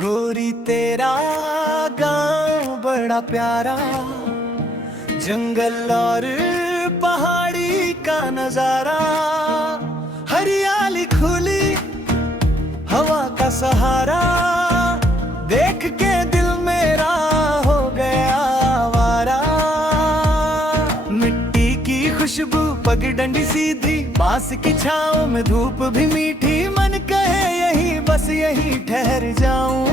गोरी तेरा गांव बड़ा प्यारा, जंगल और पहाड़ी का नजारा, हरियाली खुली हवा का सहारा, देख के दिल मेरा हो गया आवारा। मिट्टी की खुशबू पगडंडी सीधी, बांस की छाँव में धूप भी मीठी, मन कहे यही बस यही ठहर जाऊं,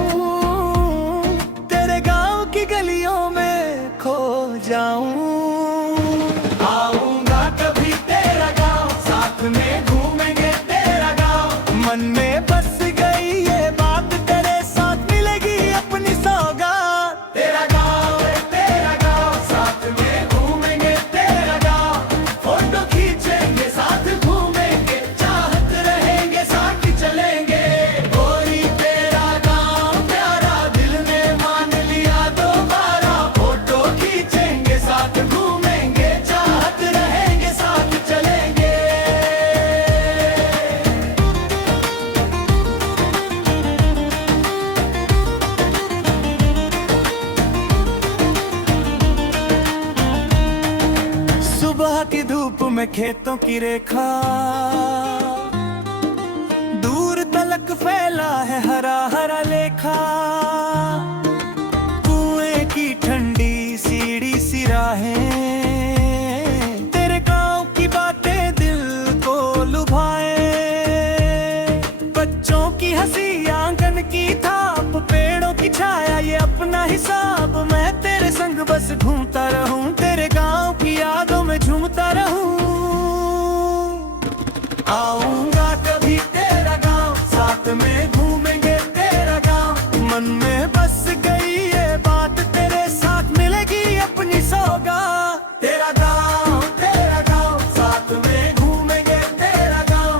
तेरे गांव की गलियों में खो जाऊं। आऊंगा कभी तेरा गांव, साथ में घूमेंगे तेरा गांव, मन में बस गई ये बात, तेरे साथ मिलेगी अपनी सौगात। तेरा गांव है तेरा गांव, साथ में घूमेंगे तेरा गांव, फोटो खींचेंगे साथ घूमेंगे, चाहत रहेंगे साथ चलेंगे। गोरी तेरा गांव प्यारा, दिल ने मान लिया दोबारा, फोटो खींचेंगे साथ घूमेंगे, चाहत रहेंगे साथ चलेंगे। सुबह की धूप में खेतों की रेखा, दूर तलक फैला है हरा हरा लेखा, कुएं की ठंडी सीढ़ी सी राहें, तेरे गांव की बातें दिल को लुभाए, बच्चों की हंसी आंगन की थाप, पेड़ों की छाया ये अपना हिसाब, मैं तेरे संग बस घूमता रहूं, तेरे गांव की यादों में झूमता रहूं। आऊंगा कभी तेरा गांव, साथ में घूमेंगे तेरा गांव, मन में बस गई ये बात, तेरे साथ मिलेगी अपनी सौगात। तेरा गांव साथ में घूमेंगे तेरा गांव,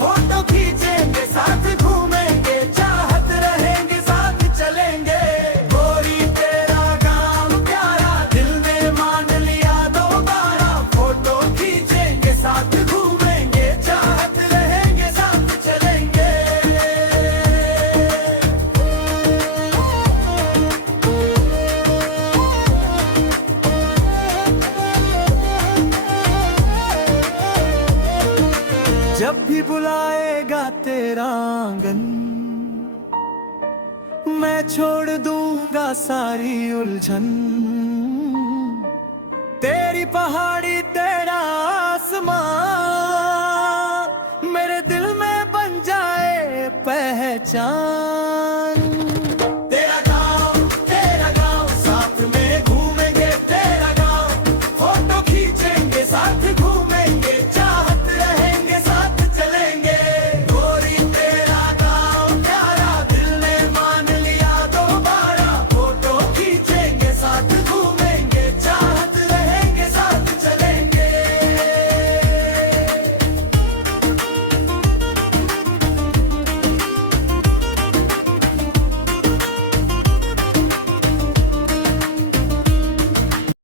फोटो खींचेंगे साथ घूमेंगे, चाहत रहेंगे साथ चलेंगे। गोरी तेरा गांव प्यारा, दिल ने मान लिया दोबारा, फोटो खींचेंगे साथ घूमेंगे, चाहत रहेंगे साथ चलेंगे। जब भी बुलाएगा तेरा आंगन, मैं छोड़ दूंगा सारी उलझन, तेरी पहाड़ी तेरा आसमां मेरे दिल में बन जाए पहचान।